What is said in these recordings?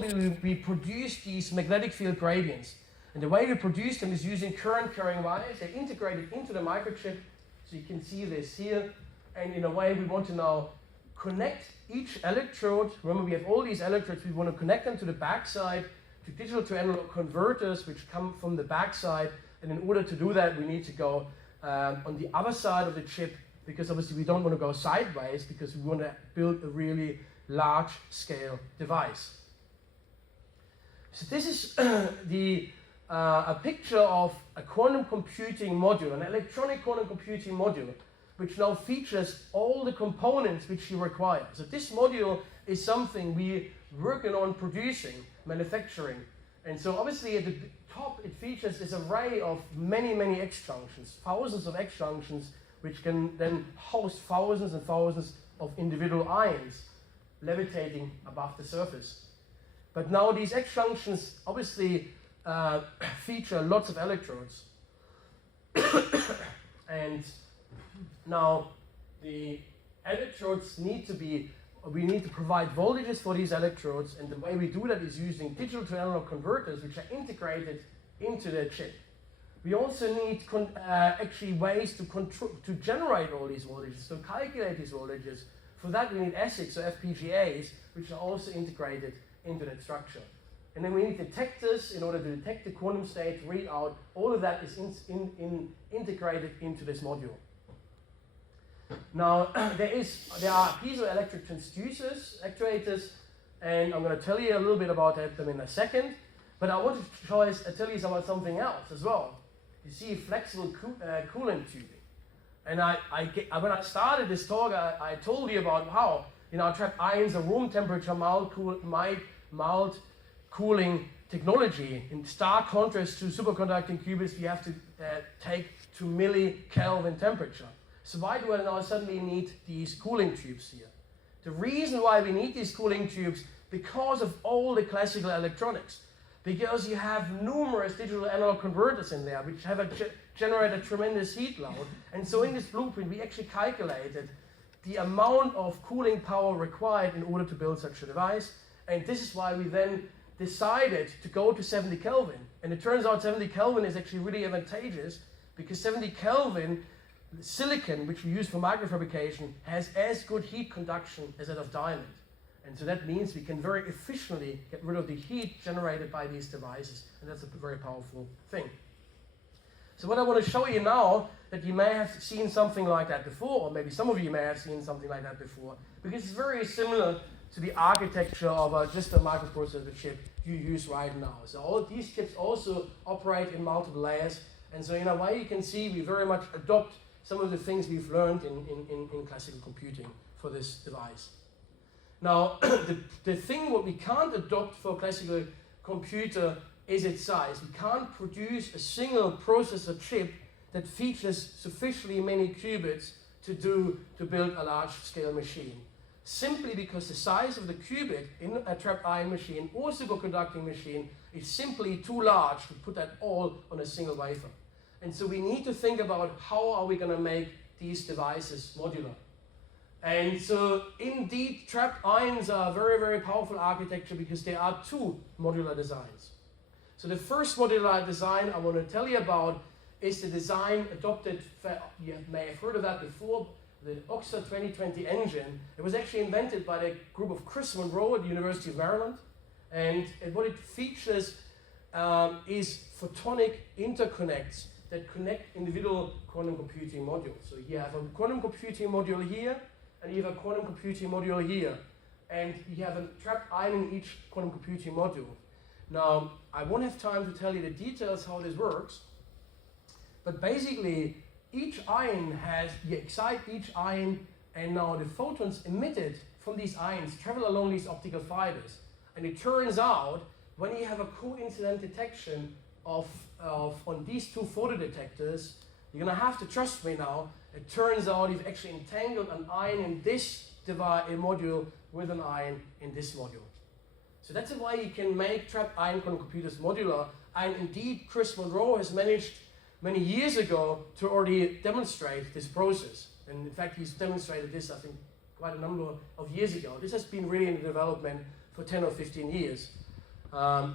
told you, we produce these magnetic field gradients. And the way we produce them is using current carrying wires. They're integrated into the microchip. So you can see this here. And in a way, we want to now connect each electrode. Remember, we have all these electrodes. We want to connect them to the backside, to digital to analog converters, which come from the backside. And in order to do that, we need to go on the other side of the chip, because obviously we don't want to go sideways, because we want to build a really large-scale device. So this is a picture of a quantum computing module, an electronic quantum computing module, which now features all the components which you require. So this module is something we're working on producing, manufacturing. And so obviously at the top it features this array of many, many X junctions, thousands of X junctions, which can then host thousands and thousands of individual ions levitating above the surface. But now these X junctions obviously feature lots of electrodes. And now the electrodes need to be, we need to provide voltages for these electrodes, and the way we do that is using digital to analog converters, which are integrated into the chip. We also need actually ways to generate all these voltages, to calculate these voltages. For that we need ASICs or FPGAs, which are also integrated into that structure. And then we need detectors in order to detect the quantum state, read out. All of that is integrated into this module. Now, there are piezoelectric transducers, actuators, and I'm going to tell you a little bit about them in a second. But I want to tell you about something else as well. You see flexible coolant tubing. And when I started this talk, I told you about how trapped ions are room temperature mild cooling technology. In stark contrast to superconducting qubits, we have to take to millikelvin temperature. So why do I now suddenly need these cooling tubes here? The reason why we need these cooling tubes, because of all the classical electronics. Because you have numerous digital analog converters in there, which have generate a tremendous heat load. And so in this blueprint, we actually calculated the amount of cooling power required in order to build such a device. And this is why we then decided to go to 70 Kelvin. And it turns out 70 Kelvin is actually really advantageous, because 70 Kelvin silicon, which we use for microfabrication, has as good heat conduction as that of diamond. And so that means we can very efficiently get rid of the heat generated by these devices, and that's a very powerful thing. So what I want to show you now, that you may have seen something like that before, or maybe some of you may have seen something like that before, because it's very similar to the architecture of just a microprocessor chip you use right now. So all of these chips also operate in multiple layers, and so in a way you can see we very much adopt some of the things we've learned in classical computing for this device. Now, the thing what we can't adopt for classical computer is its size. We can't produce a single processor chip that features sufficiently many qubits to build a large-scale machine. Simply because the size of the qubit in a trapped ion machine or superconducting machine is simply too large to put that all on a single wafer. And so we need to think about how are we going to make these devices modular. And so indeed, trapped ions are a very, very powerful architecture, because there are two modular designs. So the first modular design I want to tell you about is the design adopted, you may have heard of that before, the Oxford 2020 engine. It was actually invented by the group of Chris Monroe at the University of Maryland. And what it features is photonic interconnects that connect individual quantum computing modules. So you have a quantum computing module here, and you have a quantum computing module here. And you have a trapped ion in each quantum computing module. Now, I won't have time to tell you the details how this works, but basically, each ion you excite each ion, and now the photons emitted from these ions travel along these optical fibers. And it turns out, when you have a coincident detection on these two photodetectors, you're going to have to trust me now. It turns out you've actually entangled an ion in this module with an ion in this module. So that's the way you can make trapped ion quantum computers modular. And indeed, Chris Monroe has managed many years ago to already demonstrate this process. And in fact, he's demonstrated this, I think, quite a number of years ago. This has been really in development for 10 or 15 years. The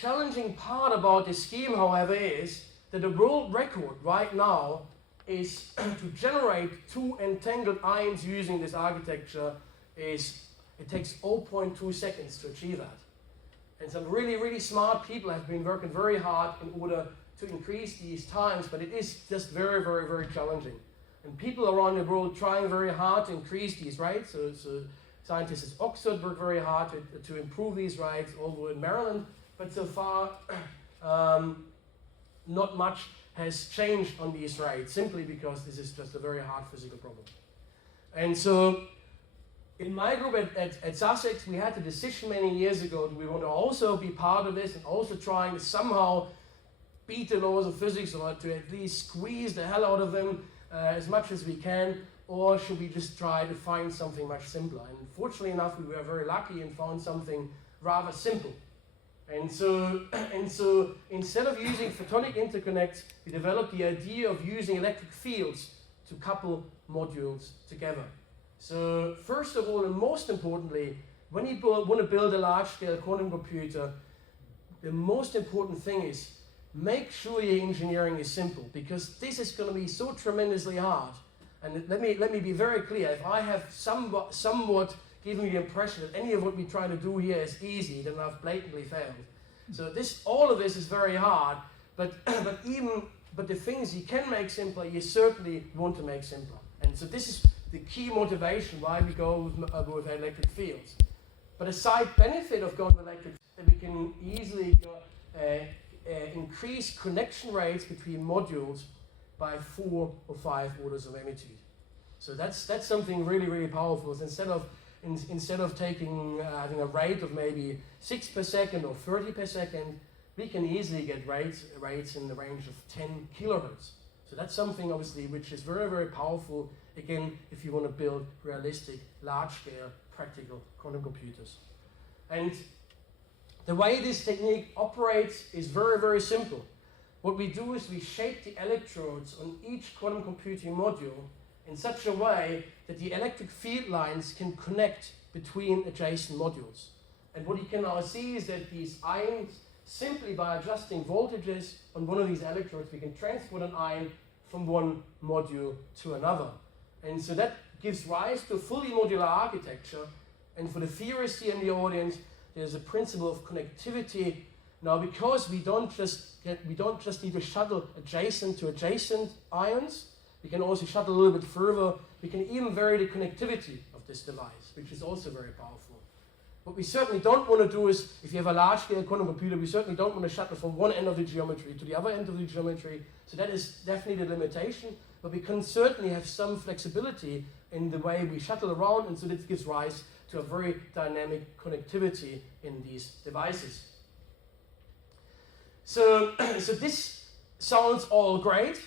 challenging part about this scheme, however, is that the world record right now is to generate two entangled ions using this architecture it takes 0.2 seconds to achieve that. And some really, really smart people have been working very hard in order to increase these times, but it is just very, very, very challenging. And people around the world trying very hard to increase these rates. So scientists at Oxford work very hard to improve these rates, although in Maryland, but so far not much has changed on these rates, simply because this is just a very hard physical problem. And so in my group at Sussex, we had the decision many years ago that we want to also be part of this and also trying to somehow beat the laws of physics, or to at least squeeze the hell out of them as much as we can, or should we just try to find something much simpler? And fortunately enough, we were very lucky and found something rather simple. And so instead of using photonic interconnects, we developed the idea of using electric fields to couple modules together. So first of all, and most importantly, when you want to build a large-scale quantum computer, the most important thing is make sure your engineering is simple, because this is going to be so tremendously hard. And let me be very clear. If I have somewhat given you the impression that any of what we try to do here is easy, then I've blatantly failed. So all of this is very hard, but the things you can make simpler, you certainly want to make simpler. And so this is the key motivation why we go with electric fields. But a side benefit of going with electric fields, that we can easily increase connection rates between modules by 4 or 5 orders of magnitude. So that's something really, really powerful. So instead of taking having a rate of maybe 6 per second or 30 per second, we can easily get rates in the range of 10 kilohertz. So that's something obviously which is very, very powerful, again, if you want to build realistic, large-scale, practical quantum computers. And the way this technique operates is very, very simple. What we do is we shape the electrodes on each quantum computing module in such a way that the electric field lines can connect between adjacent modules. And what you can now see is that these ions, simply by adjusting voltages on one of these electrodes, we can transport an ion from one module to another. And so that gives rise to a fully modular architecture. And for the theorists here in the audience, there's a principle of connectivity. Now, because we don't just need to shuttle adjacent to adjacent ions, we can also shuttle a little bit further. We can even vary the connectivity of this device, which is also very powerful. What we certainly don't want to do is, if you have a large-scale quantum computer, we certainly don't want to shuttle from one end of the geometry to the other end of the geometry. So that is definitely the limitation. But we can certainly have some flexibility in the way we shuttle around, and so this gives rise to a very dynamic connectivity in these devices. So this sounds all great,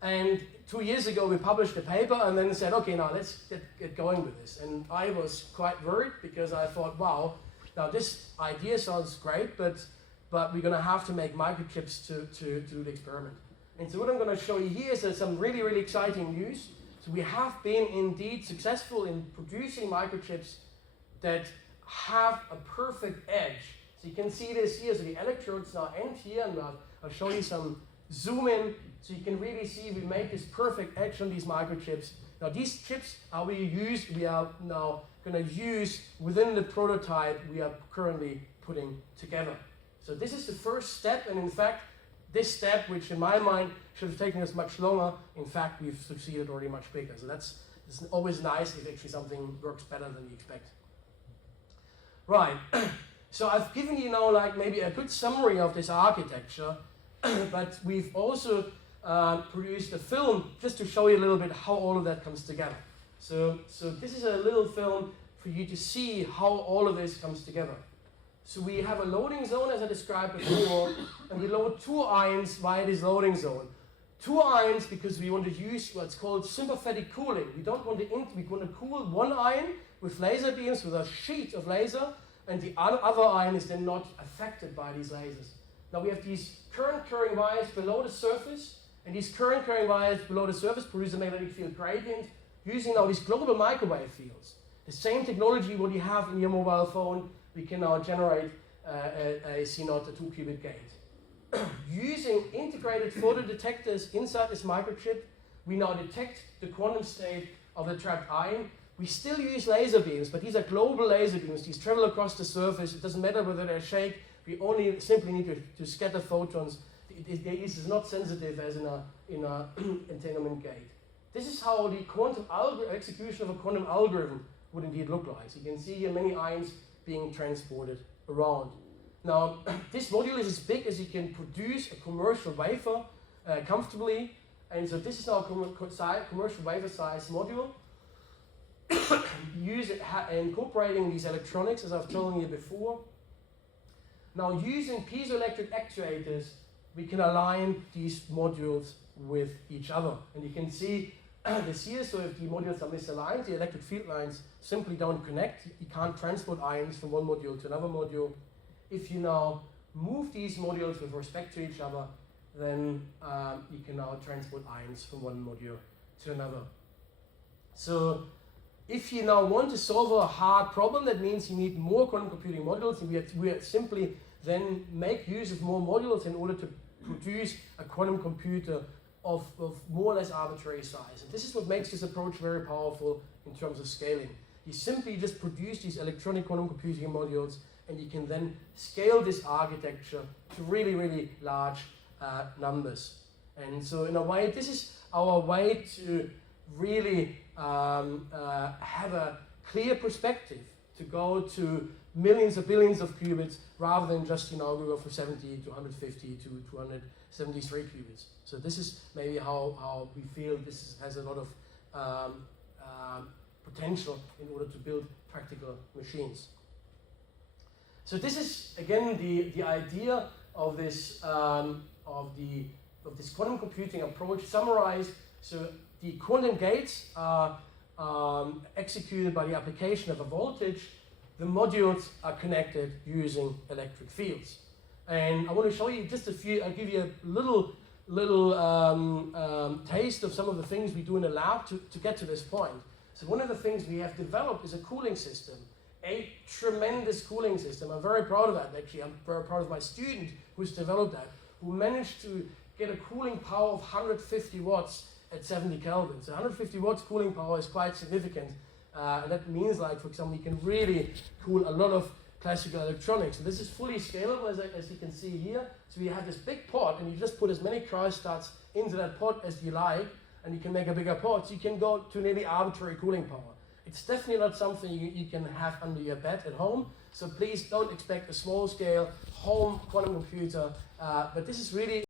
and 2 years ago we published a paper and then said, okay, now let's get going with this. And I was quite worried because I thought, wow, now this idea sounds great, but we're going to have to make microchips to do the experiment. And so what I'm going to show you here is some really, really exciting news. So we have been indeed successful in producing microchips that have a perfect edge. So you can see this here. So the electrodes now end here, and I'll show you some zoom in. So you can really see we made this perfect edge on these microchips. Now these chips we are now going to use within the prototype we are currently putting together. So this is the first step, and in fact, this step, which in my mind should have taken us much longer, in fact, we've succeeded already much quicker. So it's always nice if actually something works better than you expect. Right, so I've given you now like maybe a good summary of this architecture, but we've also produced a film just to show you a little bit how all of that comes together. So this is a little film for you to see how all of this comes together. So we have a loading zone, as I described before, and we load 2 ions via this loading zone. 2 ions because we want to use what's called sympathetic cooling. We want to cool one ion with laser beams, with a sheet of laser, and the other ion is then not affected by these lasers. Now we have these current-carrying wires below the surface, and these current-carrying wires below the surface produce a magnetic field gradient using now these global microwave fields. The same technology what you have in your mobile phone, we can now generate a CNOT, a 2-qubit gate. Using integrated photodetectors inside this microchip, we now detect the quantum state of the trapped ion. We still use laser beams, but these are global laser beams. These travel across the surface. It doesn't matter whether they shake. We only simply need to scatter photons. This is not sensitive as in a entanglement gate. This is how the quantum execution of a quantum algorithm would indeed look like. So you can see here many ions being transported around. Now, this module is as big as you can produce a commercial wafer comfortably. And so this is now a commercial wafer size module. Incorporating these electronics, as I've told you before. Now, using piezoelectric actuators, we can align these modules with each other. And you can see this here, so if the modules are misaligned, the electric field lines simply don't connect. You can't transport ions from one module to another module. If you now move these modules with respect to each other, then you can now transport ions from one module to another. So if you now want to solve a hard problem, that means you need more quantum computing modules, and we simply then make use of more modules in order to produce a quantum computer of more or less arbitrary size. And this is what makes this approach very powerful in terms of scaling. You simply just produce these electronic quantum computing modules, and you can then scale this architecture to really, really large numbers. And so in a way, this is our way to really have a clear perspective to go to millions or billions of qubits rather than just, we go from 70 to 150 to 273 qubits. So this is maybe how we feel this has a lot of potential in order to build practical machines. So this is again the idea of this this quantum computing approach summarized. So the quantum gates are executed by the application of a voltage. The modules are connected using electric fields. And I want to show you just a few. I'll give you a little taste of some of the things we do in the lab to get to this point. So one of the things we have developed is a cooling system, a tremendous cooling system. I'm very proud of that, actually. I'm very proud of my student who's developed that, who managed to get a cooling power of 150 watts at 70 Kelvin. So 150 watts cooling power is quite significant. And that means, like, for example, you can really cool a lot of classical electronics. So this is fully scalable, as you can see here. So you have this big pot, and you just put as many cryostats into that pot as you like, and you can make a bigger pot. So you can go to nearly arbitrary cooling power. It's definitely not something you can have under your bed at home. So please don't expect a small-scale home quantum computer. But this is really